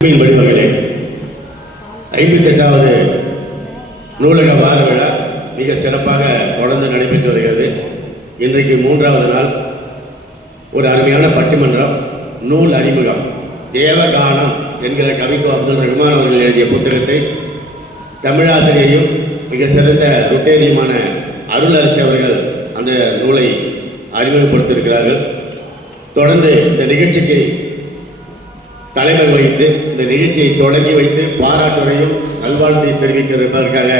வடிவங்களே 58வது நூலக வார விழா மிக சிறப்பாக தொடர்ந்து நடைபெற்று வருகிறது. இன்றைக்கு 3வது நாள். ஒரு அருமையான பட்டிமன்றம், நூல் அறிமுகம். தேவகானம் என்கிற கவிக்கோ அப்துல் ரஹ்மான் அவர்கள் எழுதிய புத்தகத்தை தமிழாசிரியையும் மிக சிறந்த ருட்டேரியுமான அருளரசி அவர்கள் அந்த நூலை அறிமுகப்படுத்தியிருக்கிறார்கள். தொடர்ந்து இந்த நிகழ்ச்சிக்கு தலைமை வகித்து இந்த நிகழ்ச்சியை தொடங்கி வைத்து பாராட்டுரையும் நல்வாழ்த்தை தெரிவிக்கிறதற்காக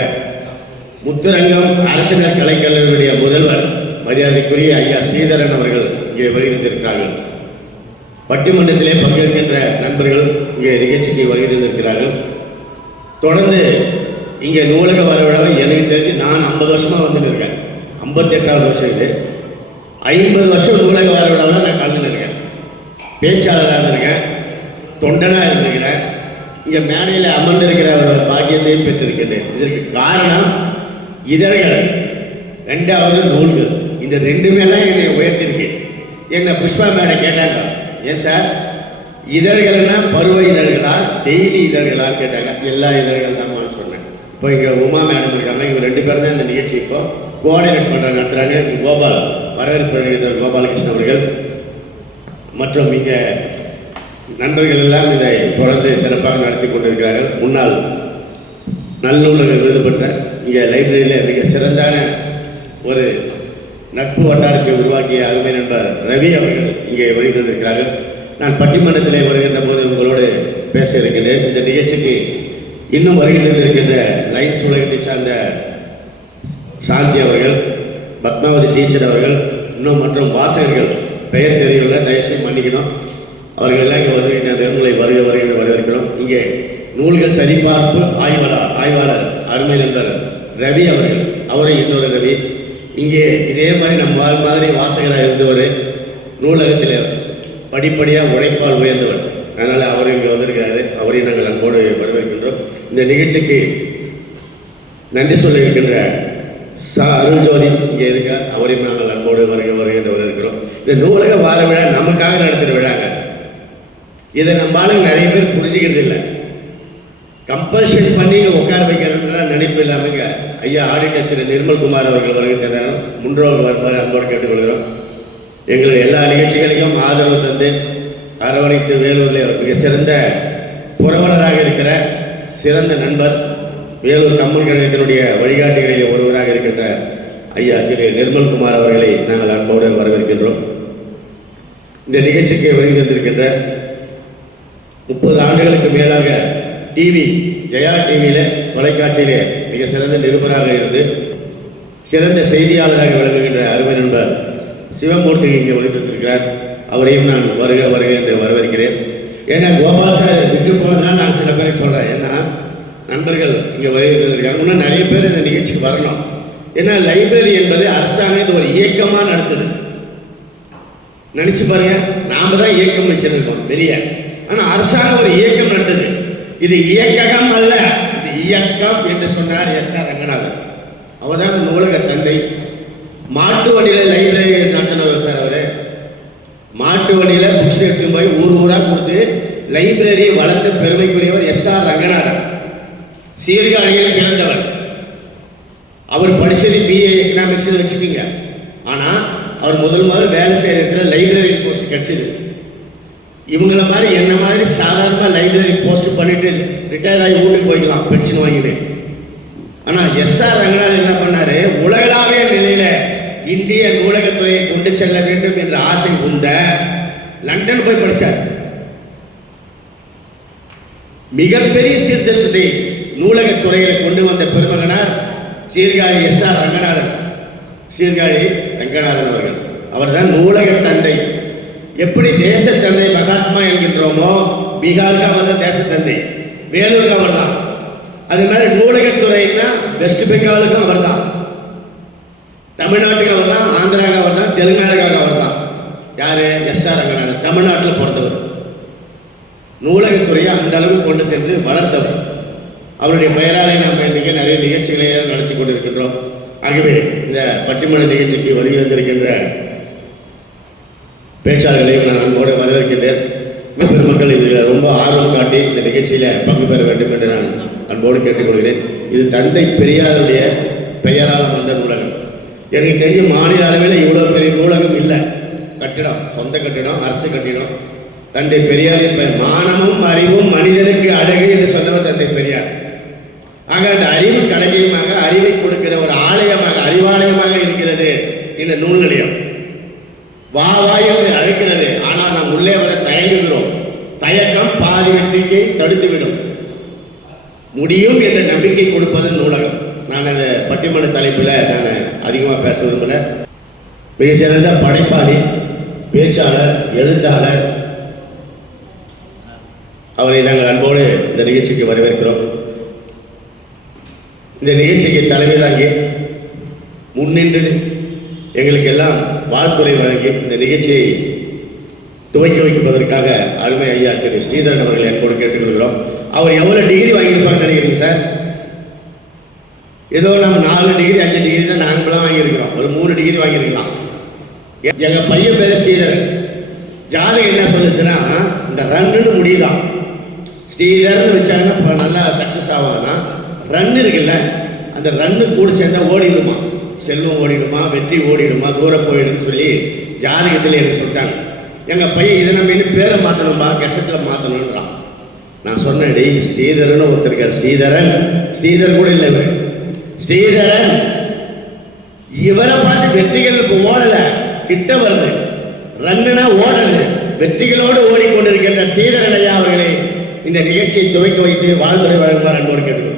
முத்துரங்கம் அரசினர் கலைக்கல்லூரியுடைய முதல்வர் மரியாதைக்குரிய ஐயா ஸ்ரீதரன் அவர்கள் இங்கே வருகின்றிருக்கிறார்கள். பட்டிமன்றத்திலே பங்கேற்கின்ற நண்பர்கள் இங்கே நிகழ்ச்சிக்கு வருகின்றிருக்கிறார்கள். தொடர்ந்து இங்கே நூலக வரவிழாவை எனக்கு தெரிஞ்சு நான் 50 வருஷமாக வந்துட்டு இருக்கேன். 58வது வருஷம் இது. 50 வருஷம் நூலக வரவிழாவில் நான் கலந்துருக்கேன். பேச்சாளராக இருந்திருக்கேன், தொண்டனாக இருந்திருக்கிறேன். இங்கே மேடையில் அமர்ந்திருக்கிற ஒரு பாக்கியத்தையும் பெற்றிருக்கிறேன். இதற்கு காரணம் இதழ்கள், 2வது நூல்கள். இந்த 2மே தான் என்னை உயர்த்திருக்கு. என்னை புஷ்பா மேடை கேட்டாங்க, ஏன் சார் இதழ்கள்னா பருவ இதழ்களா டெய்லி இதழ்களான்னு கேட்டாங்க. எல்லா இதழ்கள் தான் சொன்னேன். இப்போ இங்கே உமா மேடம் இருக்காங்க. இவங்க 2 பேர் தான் இந்த நிகழ்ச்சி இப்போ கோஆர்டினேட் பண்ணுற நடத்துகிறாங்க. கோபால் வரவேற்பு கோபாலகிருஷ்ணன் அவர்கள் மற்றும் இங்கே நண்பர்கள் எல்லாம் இதை தொடர்ந்து சிறப்பாக நடத்தி கொண்டிருக்கிறார்கள். முன்னாள் நல்லூலக விருது பெற்ற இங்கே லைப்ரரியில் மிக சிறந்தான ஒரு நட்பு வட்டாரத்தை உருவாக்கிய அருமை நண்பர் ரவி அவர்கள் இங்கே வருகின்றிருக்கிறார்கள். நான் பட்டிமன்றத்திலே வருகின்ற போது உங்களோடு பேச இருக்கின்றேன். இந்த நிகழ்ச்சிக்கு இன்னும் வருகின்றிருக்கின்ற லைன்ஸ் உலகத்தை சார்ந்த சாந்தி அவர்கள், பத்மாவதி டீச்சர் அவர்கள், இன்னும் மற்றும் வாசகர்கள் பெயர் தெரியவில்லை, தயவுசெய்து மன்னிக்கணும். அவர்கள் எல்லாம் இங்கே வருகின்ற உங்களை வருக வருகின்ற வரவேற்கிறோம். இங்கே நூல்கள் சரிபார்ப்பு ஆய்வாளர் அருமை நண்பர் ரவி அவர்கள், அவரை இன்னொரு ரவி. இங்கே இதே மாதிரி நம்ம மாதிரி வாசகராக இருந்தவர், நூலகத்தில் படிப்படியாக உழைப்பால் உயர்ந்தவர். அதனால் அவர் இங்கே வந்திருக்கிறாரு. அவரையும் நாங்கள் அன்போடு வரவேற்கின்றோம். இந்த நிகழ்ச்சிக்கு நன்றி சொல்ல இருக்கின்ற அருள்ஜோதி இங்கே இருக்க, அவரையும் நாங்கள் அன்போடு வருகின்ற வரவேற்கிறோம். இந்த நூலக வார விழா நமக்காக நடத்துகிற விழாங்க. இதை நம்மளால நிறைய பேர் புரிஞ்சுக்கிறது இல்லை. கம்பல்ஷன் பண்ணி உட்கார வைக்கிறதுனா நினைப்பு இல்லாமங்க. ஐயா ஆடிட்டர் திரு நிர்மல்குமார் அவர்கள் வருகின்றனர். முன்றோர் வருமாறு அன்போடு கேட்டுக்கொள்கிறோம். எங்களுடைய எல்லா நிகழ்ச்சிகளுக்கும் ஆதரவு தந்து அரவணைத்து வேலூரில் மிக சிறந்த புரவலராக இருக்கிற சிறந்த நண்பர், வேலூர் கம்மல் கழகத்தினுடைய வழிகாட்டிகளில் ஒருவராக இருக்கின்ற ஐயா திரு நிர்மல்குமார் அவர்களை நாங்கள் அன்போடு வரவேற்கின்றோம். இந்த நிகழ்ச்சிக்கு வருகை தந்திருக்கின்ற 30 ஆண்டுகளுக்கு மேலாக டிவி ஜெயா டிவியில் தொலைக்காட்சியிலே மிக சிறந்த நிருபராக இருந்து சிறந்த செய்தியாளராக விளங்குகின்ற அருமை நண்பர் சிவமூர்த்தி இங்கே வருகிறார். அவரையும் நான் வருக என்று வரவேற்கிறேன். ஏன்னா கோபால் சார் விட்டு போனதுனால நான் சில பேரை சொல்கிறேன். ஏன்னா நண்பர்கள் இங்கே வருகிறாங்க. இன்னும் நிறைய பேர் இந்த நிகழ்ச்சிக்கு வரணும். ஏன்னா லைப்ரரி என்பது அரசாங்கம் ஒரு இயக்கமாக நடத்துது. நினச்சி பாருங்க, நாம் தான் இயக்கம் வச்சிருக்கோம் வெளியே. ஆனால் அரசாங்கம் ஒரு இயக்கம் நடந்தது. இது இயக்ககம் அல்ல, இது இயக்கம் என்று சொன்னார் எஸ்.ஆர். ரங்கநாதன். அவர் தான் நூலக தந்தை. மாட்டு வண்டியில் லைப்ரரி நடத்தினவர் சார். அவர் மாட்டு வண்டியில் புக்ஸ் எடுத்து போய் ஊராக கொடுத்து லைப்ரரியை வளர்த்த பெருமைக்குரியவர் எஸ்.ஆர். ரங்கநாதன். சீர்காழியில் பிறந்தவர். அவர் படித்தது பிஏ எக்கனாமிக்ஸ் வச்சுக்கோங்க. ஆனால் அவர் முதல் வேலை செய்கிற லைப்ரரி போஸ்ட் கிடைச்சது. இவங்கள மாதிரி என்ன மாதிரி சாதாரணமாக லைப்ரரி போஸ்ட் பண்ணிட்டு ரிட்டையர் ஆகி வீட்டுக்கு போய்க்கலாம் பென்ஷன் வாங்கிட்டு. ஆனால் எஸ்.ஆர். ரங்கநாதன் என்ன பண்ணாரு, உலகளாவிய நிலையில இந்திய நூலகத்துறையை கொண்டு செல்ல வேண்டும் என்ற ஆசை உண்ட லண்டன் போய் படித்தார். மிகப்பெரிய சீர்திருத்தத்தை நூலகத்துறையில கொண்டு வந்த பெருமகனார் சீர்காழி எஸ்.ஆர். ரங்கநாதன். சீர்காழி ரங்கநாதன் அவர்கள், அவர் தான் நூலக தந்தை. எப்படி தேசத்தந்தை மகாத்மா என்கின்றோமோ, பீகாருக்கு அவர் தான் தேசத்தந்தை, வேலூருக்கு அவர் தான். அது மாதிரி நூலகத்துறைன்னா வெஸ்ட் பெங்காலுக்கும் அவர் தான், தமிழ்நாட்டுக்கு அவர் தான், ஆந்திராவுக்கு அவர் தான், தெலுங்கானாவுக்கு அவர் தான். யாரு? எஸ்.ஆர். ரங்கநாதன். தமிழ்நாட்டில் பிறந்தவர். நூலகத்துறையை அந்த அளவுக்கு கொண்டு சென்று வளர்த்தவர். அவருடைய பெயராலே நாம் இன்றைக்கு நிறைய நிகழ்ச்சிகளை நடத்தி கொண்டிருக்கின்றோம். ஆகவே இந்த பட்டிமன்ற நிகழ்ச்சிக்கு வருகை வந்திருக்கின்ற பேச்சாளர்களையும் நான் அன்போடு வரவேற்கின்றேன். பெருமக்கள் இதில் ரொம்ப ஆர்வம் காட்டி இந்த நிகழ்ச்சியில் பங்கு பெற வேண்டும் என்று நான் அன்போடு கேட்டுக்கொள்கிறேன். இது தந்தை பெரியாருடைய பெயரால் வந்த நூலகம். எனக்கு தெரிஞ்ச மாநில அளவில் இவ்வளோ பெரிய நூலகம் இல்லை. கட்டிடம், சொந்த கட்டிடம், அரசு கட்டிடம். தந்தை பெரியாரின் பெயர் மானமும் அறிவும் மனிதனுக்கு அழகு என்று சொன்னவர் தந்தை பெரியார். ஆக அந்த அறிவு களஞ்சியமாக, அறிவை கொடுக்கிற ஒரு ஆலயமாக, அறிவாலயமாக இருக்கிறது இந்த நூல் நிலையம். வா வா என்று அழைக்கிறது. ஆனால் நாம் உள்ளே வர தயங்குகிறோம். தயக்கம் பாதி வெற்றிக்கை தடுத்துவிடும். முடியும் என்ற நம்பிக்கை கொடுப்பது நூலகம். நான் அந்த பட்டிமன்ற தலைப்பில் நான் அதிகமாக பேச விரும்பல. மிக சிறந்த படைப்பாளி, பேச்சாளர், எழுத்தாளர், அவரை நாங்கள் அன்போடு இந்த நிகழ்ச்சிக்கு வரவேற்கிறோம். இந்த நிகழ்ச்சிக்கு தலைமை தாங்கி முன்னின்று எங்களுக்கு எல்லாம் வாழ்த்துறை வழங்கி இந்த நிகழ்ச்சியை துவக்கி வைப்பதற்காக அருமை ஐயா திரு ஸ்ரீதரன் அவர்களை அன்போடு கேட்டுக்கொள்கிறோம். அவர் எவ்வளோ டிகிரி வாங்கியிருப்பாங்கன்னு நினைக்கிறீங்க சார்? ஏதோ நம்ம 4 டிகிரி 5 டிகிரி தான் நாங்களாம் வாங்கியிருக்கிறோம். ஒரு 3 டிகிரி வாங்கியிருக்கலாம். எங்கள் பையன் பேர் ஸ்ரீதரன். ஜாதகம் என்ன சொல்லுதுன்னா, இந்த ரன்னுன்னு முடியுதான். ஸ்ரீதர்னு வச்சாங்கன்னா இப்போ நல்லா சக்ஸஸ் ஆவாங்கன்னா, ரன் இருக்குல்ல, அந்த ரன்னு கூட சேர்ந்தா ஓடிடுமா, செல்வம் ஓடிடுமா, வெற்றி ஓடிடுமா, தூரம் போயிடுன்னு சொல்லி ஜாதகத்தில் எனக்கு சொல்லிட்டாங்க. எங்கள் பையன் இதை நம்ம இன்னும் பேரை மாற்றணும்பா, கெசட்டில் மாற்றணுன்றான். நான் சொன்னேன், டெய் ஸ்ரீதரன் ஒருத்தருக்கார். ஸ்ரீதரன், ஸ்ரீதர் கூட இல்லை, இவர் ஸ்ரீதரன். இவரை பார்த்து வெற்றிகளுக்கு ஓடலை, கிட்ட வருது. ரன்னுனா ஓடலை, வெற்றிகளோடு ஓடிக்கொண்டிருக்கின்ற ஸ்ரீதரன் ஐயா அவர்களை இந்த நிகழ்ச்சியை துவக்கி வைத்து வாழ்த்துறை வழங்குவார் அன்போடு கேட்டுக்கொள்கிறேன்.